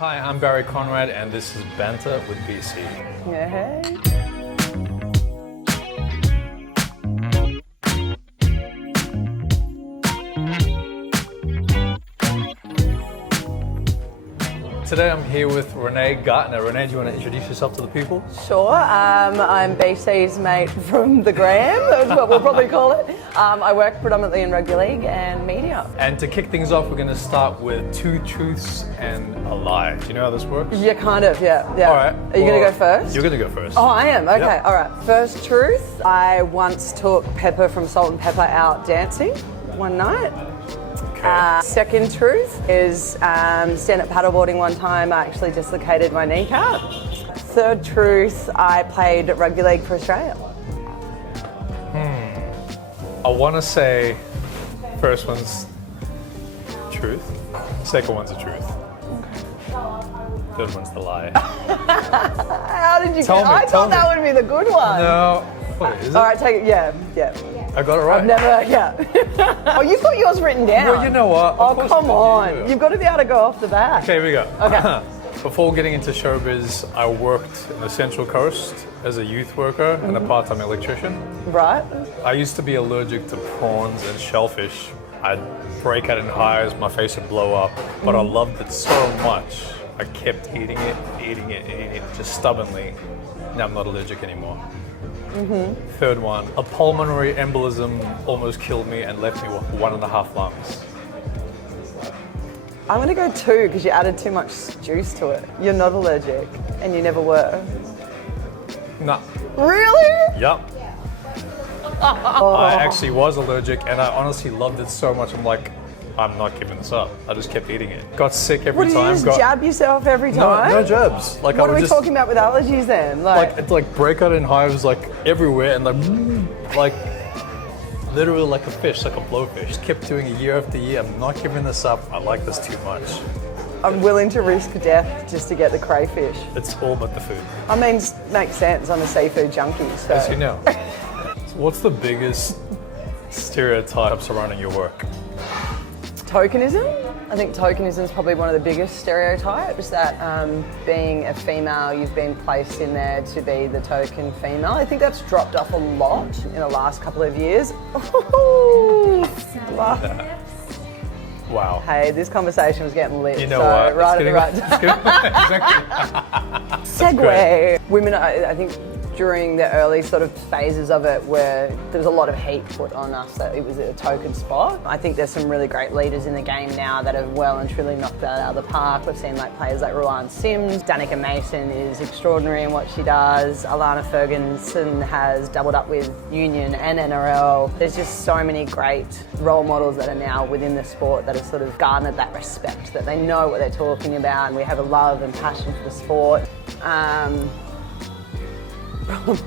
Hi, I'm Barry Conrad, and this is Banter with BC. Yeah, hey. Today I'm here with Renee Gartner. Renee, do you want to introduce yourself to the people? Sure. I'm BC's mate from the gram, that's what we'll probably call it. I work predominantly in rugby league and media. And to kick things off, we're going to start with two truths and a lie. Do you know how this works? Yeah, kind of, yeah. All right. Are you going to go first? You're going to go first. Oh, I am? Okay, Yep. all right. First truth, I once took Pepper from Salt and Pepper out dancing one night. Okay. Second truth is stand-up paddleboarding one time, I actually dislocated my kneecap. Third truth, I played rugby league for Australia. I want to say first one's truth, second one's the truth. Third one's the lie. How did you Tell get? me, I tell thought that me. would be the good one. No. What is it? All right, take it. Yeah. I got it right. I've never, yeah. Oh, you've got yours written down. Well, you know what? Of Oh, course come you on. do. You've got to be able to go off the bat. Okay, here we go. Okay. Before getting into showbiz, I worked in the Central Coast as a youth worker and a part-time electrician. Right. I used to be allergic to prawns and shellfish. I'd break out in hives, my face would blow up, but I loved it so much. I kept eating it, just stubbornly. Now I'm not allergic anymore. Third one, a pulmonary embolism almost killed me and left me with 1.5 lungs. I'm going to go 2 because you added too much juice to it. You're not allergic and you never were. Nah. Really? Yup. I actually was allergic and I honestly loved it so much. I'm like, I'm not giving this up. I just kept eating it. Got sick every What, do you time. just jab yourself every time? No jabs. Like What I are would we just, talking about with allergies then? like break out in hives like everywhere and like literally like a fish, like a blowfish. Just kept doing it year after year. I'm not giving this up. I like this too much. I'm willing to risk death just to get the crayfish. It's all but the food. I mean, makes sense. I'm a seafood junkie, so. As you know. So what's the biggest stereotype surrounding your work? Tokenism. I think tokenism is probably one of the biggest stereotypes, that being a female, you've been placed in there to be the token female. I think that's dropped off a lot in the last couple of years. Wow. Hey, this conversation was getting lit. You know so what? Right at the right time. Segue. Women, I think during the early sort of phases of it where there was a lot of heat put on us that it was a token spot. I think there's some really great leaders in the game now that have well and truly knocked that out of the park. We've seen like players like Ruan Sims. Danica Mason is extraordinary in what she does. Alana Ferguson has doubled up with Union and NRL. There's just so many great role models that are now within the sport that have sort of garnered that respect, that they know what they're talking about, and we have a love and passion for the sport.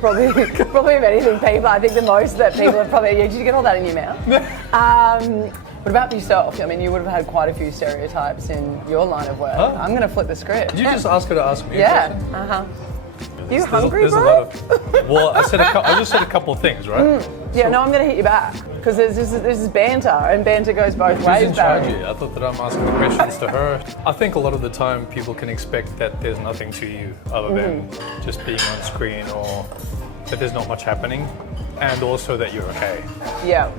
Probably of anything, people. I think the most that people have probably. Did you get all that in your mouth? What about yourself? I mean, you would have had quite a few stereotypes in your line of work. Huh? I'm going to flip the script. Did you just ask her to ask me? Yeah. You hungry, there's bro? a lot of. Well, I just said a couple of things, right? Yeah, no, I'm going to hit you back because this is banter, and banter goes both Who's ways. in charge Barry. here? I thought that I'm asking the questions to her. I think a lot of the time people can expect that there's nothing to you other than just being on screen, or that there's not much happening, and also that you're okay. Yeah.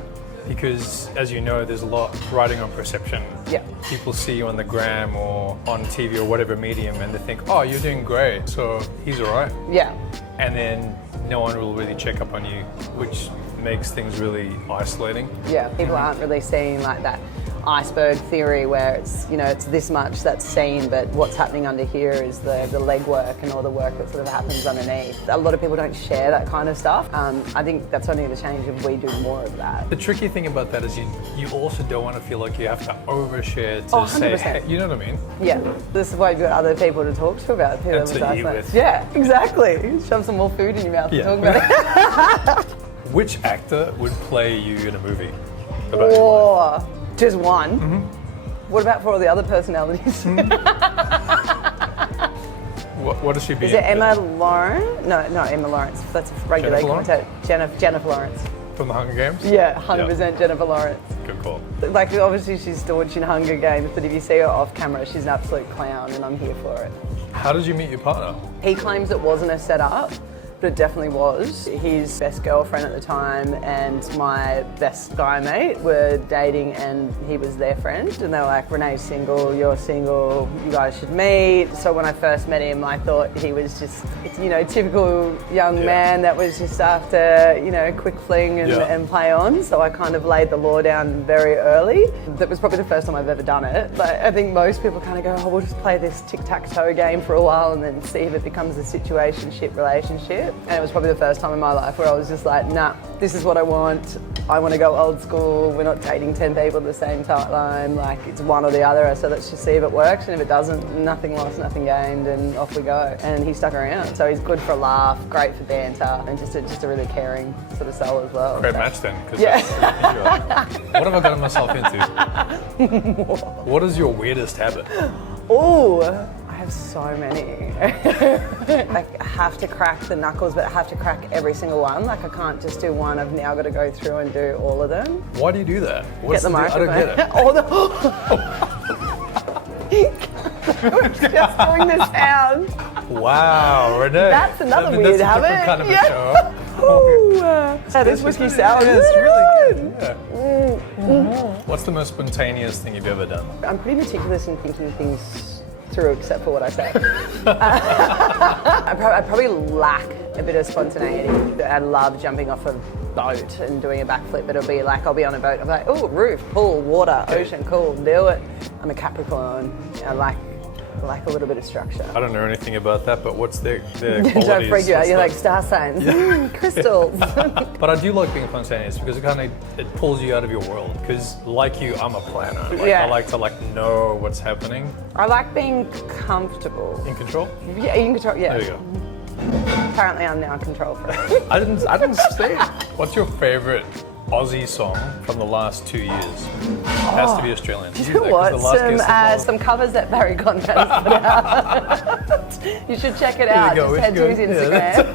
Because as you know, there's a lot riding on perception. Yeah. People see you on the gram or on TV or whatever medium and they think, oh, you're doing great, so he's all right. Yeah. And then no one will really check up on you, which makes things really isolating. Yeah. People aren't really seeing like that iceberg theory where it's, you know, it's this much that's seen, but what's happening under here is the legwork and all the work that sort of happens underneath. A lot of people don't share that kind of stuff. I think that's only going to change if we do more of that. The tricky thing about that is you also don't want to feel like you have to overshare to 100%. say, hey, you know what I mean? Yeah, this is why you've got other people to talk to about it. And to eat with. Yeah, exactly. Shove some more food in your mouth and talk about it. Which actor would play you in a movie about your life? Or just one. What about for all the other personalities? What does she be Is it in? Emma Lawrence? No, Emma Lawrence. That's a regular Jennifer Lawrence? commentator. Jennifer Lawrence. From the Hunger Games? Yeah, 100% Jennifer Lawrence. Good cool. Like, obviously she's staunch in Hunger Games, but if you see her off camera, she's an absolute clown, and I'm here for it. How did you meet your partner? He claims it wasn't a setup, but it definitely was. His best girlfriend at the time and my best guy mate were dating, and he was their friend. And they were like, Renee's single, you're single, you guys should meet. So when I first met him, I thought he was just, you know, typical young man that was just after, you know, quick fling and play on. So I kind of laid the law down very early. That was probably the first time I've ever done it. But I think most people kind of go, oh, we'll just play this tic-tac-toe game for a while and then see if it becomes a situationship relationship. And it was probably the first time in my life where I was just like, nah, this is what I want. I want to go old school. We're not dating 10 people at the same time. Like, it's one or the other. So let's just see if it works. And if it doesn't, nothing lost, nothing gained, and off we go. And he stuck around. So he's good for a laugh, great for banter, and just a really caring sort of soul as well. Great match then. Yeah. What have I gotten myself into? What is your weirdest habit? Oh, I have so many. I have to crack the knuckles, but I have to crack every single one. Like, I can't just do one. I've now got to go through and do all of them. Why do you do that? Get the microphone. I don't get it. All the... just doing the sound. Wow, Renee. That's another weird habit. That's a different kind of a show. That is whiskey sour. Yeah, it's really good. Yeah. What's the most spontaneous thing you've ever done? I'm pretty meticulous in thinking things through, except for what I say. I probably lack a bit of spontaneity. I love jumping off a boat and doing a backflip. It'll be like, I'll be on a boat, I'll be like, oh, roof, pool, water, ocean, cool, do it. I'm a Capricorn. I like a little bit of structure. I don't know anything about that, but what's their qualities? Don't freak you out, you're like star signs, crystals. But I do like being spontaneous because it pulls you out of your world. Because like you, I'm a planner. I like to know what's happening. I like being comfortable. In control? Yeah, in control, yeah. There you go. Apparently I'm now control freak. I didn't say. What's your favourite Aussie song from the last 2 years? It has to be Australian. You know what? Some covers that Barry Conrad's put out. You should check it out. Just head to his Instagram.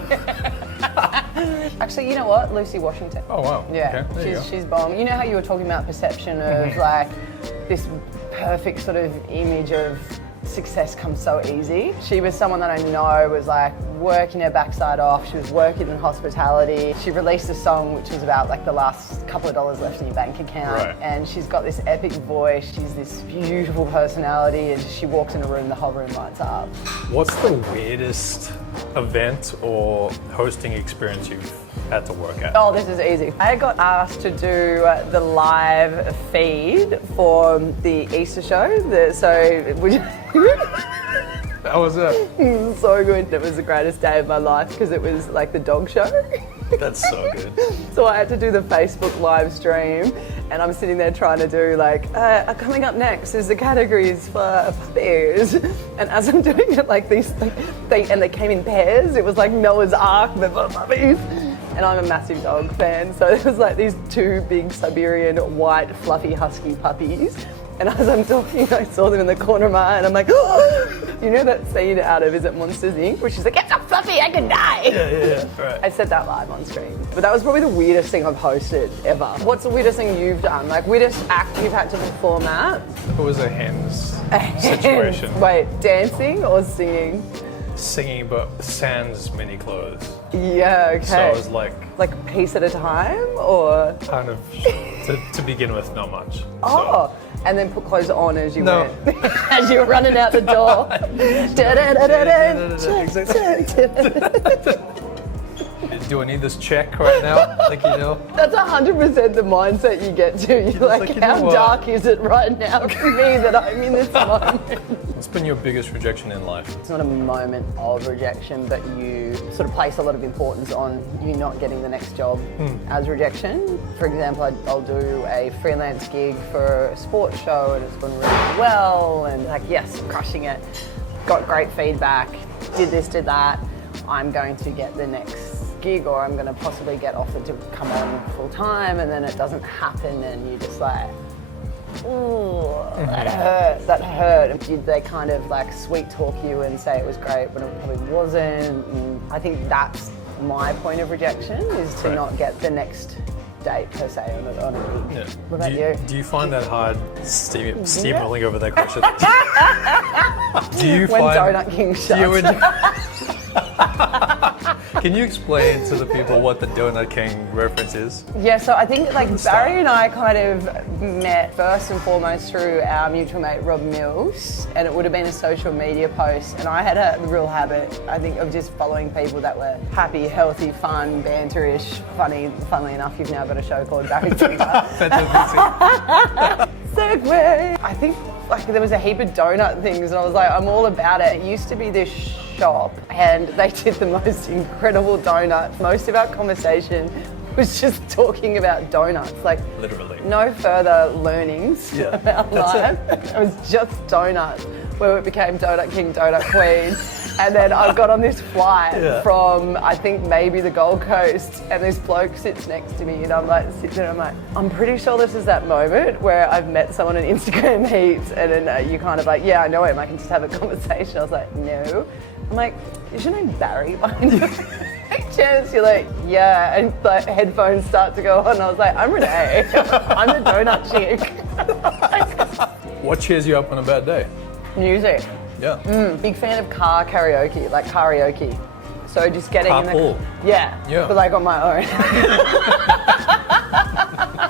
Actually, you know what? Lucy Washington. Oh wow. Yeah, okay, she's bomb. You know how you were talking about perception of like this perfect sort of image of success comes so easy. She was someone that I know was like working her backside off. She was working in hospitality. She released a song which was about like the last couple of dollars left in your bank account. And she's got this epic voice. She's this beautiful personality, and she walks in a room, the whole room lights up. What's the weirdest event or hosting experience you've had to work at? Oh, this is easy. I got asked to do the live feed for the Easter show. How was that? So good. It was the greatest day of my life because it was like the dog show. That's so good. So I had to do the Facebook live stream, and I'm sitting there trying to do like, coming up next is the categories for puppies. And as I'm doing it, like these, and they came in pairs. It was like Noah's Ark, but for puppies. And I'm a massive dog fan, so it was like these two big Siberian white fluffy husky puppies. And as I'm talking, I saw them in the corner of my eye, and I'm like, oh! You know that scene out of, is it Monsters Inc? Where she's like, it's so fluffy, I could die! Yeah, right. I said that live on stream. But that was probably the weirdest thing I've hosted ever. What's the weirdest thing you've done? Like, weirdest act you've had to perform at? It was a hens situation. Wait, dancing or singing? Singing, but sans mini clothes. Yeah, okay. So it was like a piece at a time, or? Kind of, to begin with, not much. Oh, so. And then put clothes on as you went. As you were running out the door. Do I need this check right now? Like, you know? That's 100% the mindset you get to. You're like, how dark is it right now for me that I'm in this moment? What's been your biggest rejection in life? It's not a moment of rejection, but you sort of place a lot of importance on you not getting the next job as rejection. For example, I'll do a freelance gig for a sports show, and it's gone really well, and like, yes, crushing it. Got great feedback, did this, did that. I'm going to get the next gig, or I'm going to possibly get offered to come on full time, and then it doesn't happen, and you're just like, ooh, that hurt. And they kind of like sweet talk you and say it was great when it probably wasn't. And I think that's my point of rejection, is to not get the next date per se on a gig. Yeah. What about you? Do you find that hard steamrolling over that question? Do you When find Donut King do shuts. Can you explain to the people what the Donut King reference is? Yeah, so I think like start. Barry and I kind of met first and foremost through our mutual mate Rob Mills, and it would have been a social media post, and I had a real habit, I think, of just following people that were happy, healthy, fun, banterish, funny. Funnily enough, you've now got a show called Barry Banter. Segue! I think like there was a heap of donut things, and I was like, I'm all about it. It used to be this shop, and they did the most incredible donuts. Most of our conversation was just talking about donuts, like Literally. no further learnings Yeah, about that's life. It was just donuts, where it became Donut King, Donut Queen. And then I got on this flight from, I think maybe the Gold Coast, and this bloke sits next to me, and I'm like, sitting there, I'm like, I'm pretty sure this is that moment where I've met someone on Instagram heaps, and then you kind of like, yeah, I know him, I can just have a conversation. I was like, no. I'm like, is your name Barry? Chance, you're like, yeah, and like headphones start to go on. I was like, I'm Renee. I'm the donut chick. What cheers you up on a bad day? Music. Yeah. Big fan of car karaoke, like karaoke. So just getting in the Carpool. yeah, but like on my own.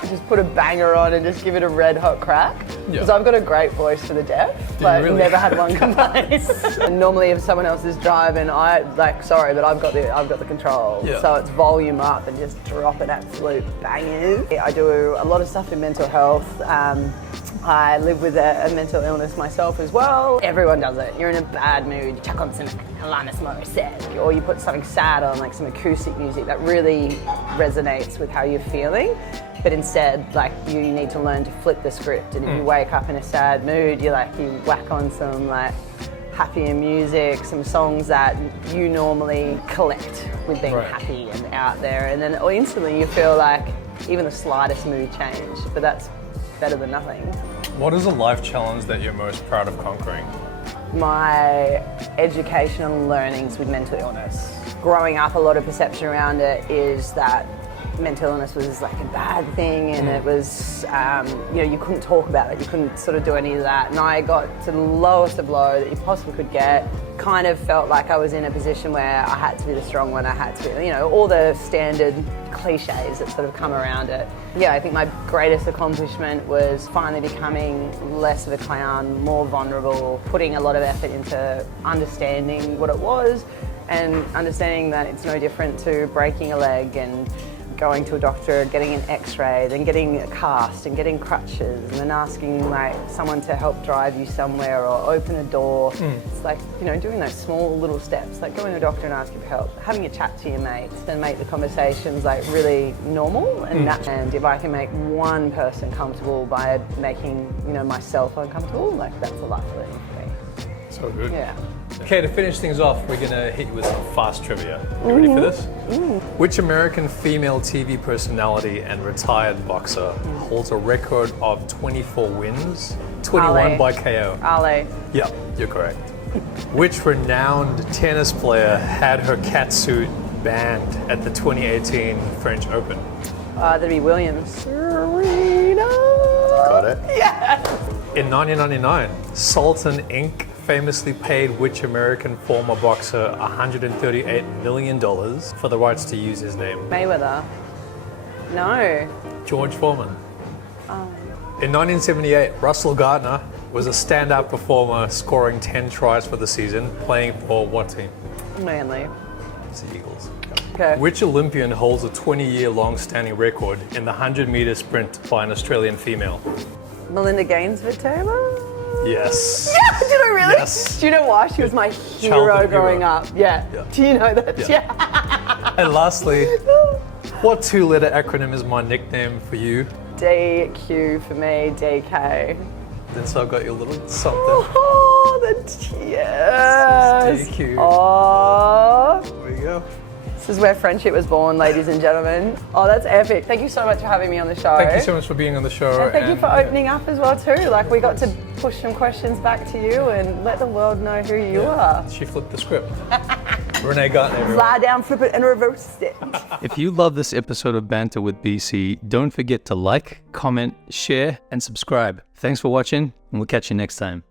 Just put a banger on and just give it a red hot crack. Because I've got a great voice for the deaf, but really? never had one complain. And normally, if someone else is driving, sorry, but I've got the control. Yeah. So it's volume up and just dropping absolute bangers. I do a lot of stuff in mental health. I live with a mental illness myself as well. Everyone does it. You're in a bad mood, you chuck on some Alanis Morissette, or you put something sad on, like some acoustic music that really resonates with how you're feeling. But instead, like, you need to learn to flip the script. And if you wake up in a sad mood, you whack on some like happier music, some songs that you normally collect with being happy and out there, and then instantly you feel like even the slightest mood change. But that's better than nothing. What is a life challenge that you're most proud of conquering? My educational learnings with mental illness. Growing up, a lot of perception around it is that mental illness was like a bad thing, and it was, you couldn't talk about it, you couldn't sort of do any of that. And I got to the lowest of low that you possibly could get. Kind of felt like I was in a position where I had to be the strong one, I had to be, all the standard cliches that sort of come around it. Yeah, I think my greatest accomplishment was finally becoming less of a clown, more vulnerable, putting a lot of effort into understanding what it was and understanding that it's no different to breaking a leg and going to a doctor, getting an x-ray, then getting a cast and getting crutches, and then asking like someone to help drive you somewhere or open a door. It's like, doing those small little steps, like going to a doctor and asking for help, having a chat to your mates, and make the conversations like really normal and natural. And if I can make one person comfortable by making, myself uncomfortable, like that's a life learning for me. So good. Yeah. Okay, to finish things off, we're gonna hit you with some fast trivia. You ready for this? Which American female TV personality and retired boxer holds a record of 24 wins, 21 Ali. by KO? Ali. Yep, you're correct. Which renowned tennis player had her catsuit banned at the 2018 French Open? That'd be Williams. Serena. Got it. Yeah. In 1999, Sultan Inc. famously paid which American former boxer $138 million for the rights to use his name? Mayweather. No. George Foreman. In 1978, Russell Gartner was a stand-up performer, scoring 10 tries for the season, playing for what team? Manly. It's the Eagles. Okay. Which Olympian holds a 20-year long-standing record in the 100-meter sprint by an Australian female? Melinda Gainsborough-Taylor? Yes. Yeah, did I really? Yes. Do you know why? She was my hero Childhood growing hero. up. Yeah. Do you know that? Yeah. And lastly, what two-letter acronym is my nickname for you? DQ for me, DK. Then so I've got you a little something. Oh, yes. DQ. Oh. There we go. This is where friendship was born, ladies and gentlemen. Oh, that's epic. Thank you so much for having me on the show. Thank you so much for being on the show. And thank you for opening up as well too. Like we got to push some questions back to you and let the world know who you are. She flipped the script. Renee Gartner, everyone. Lie down, flip it, and reverse it. If you love this episode of Banter with BC, don't forget to like, comment, share, and subscribe. Thanks for watching, and we'll catch you next time.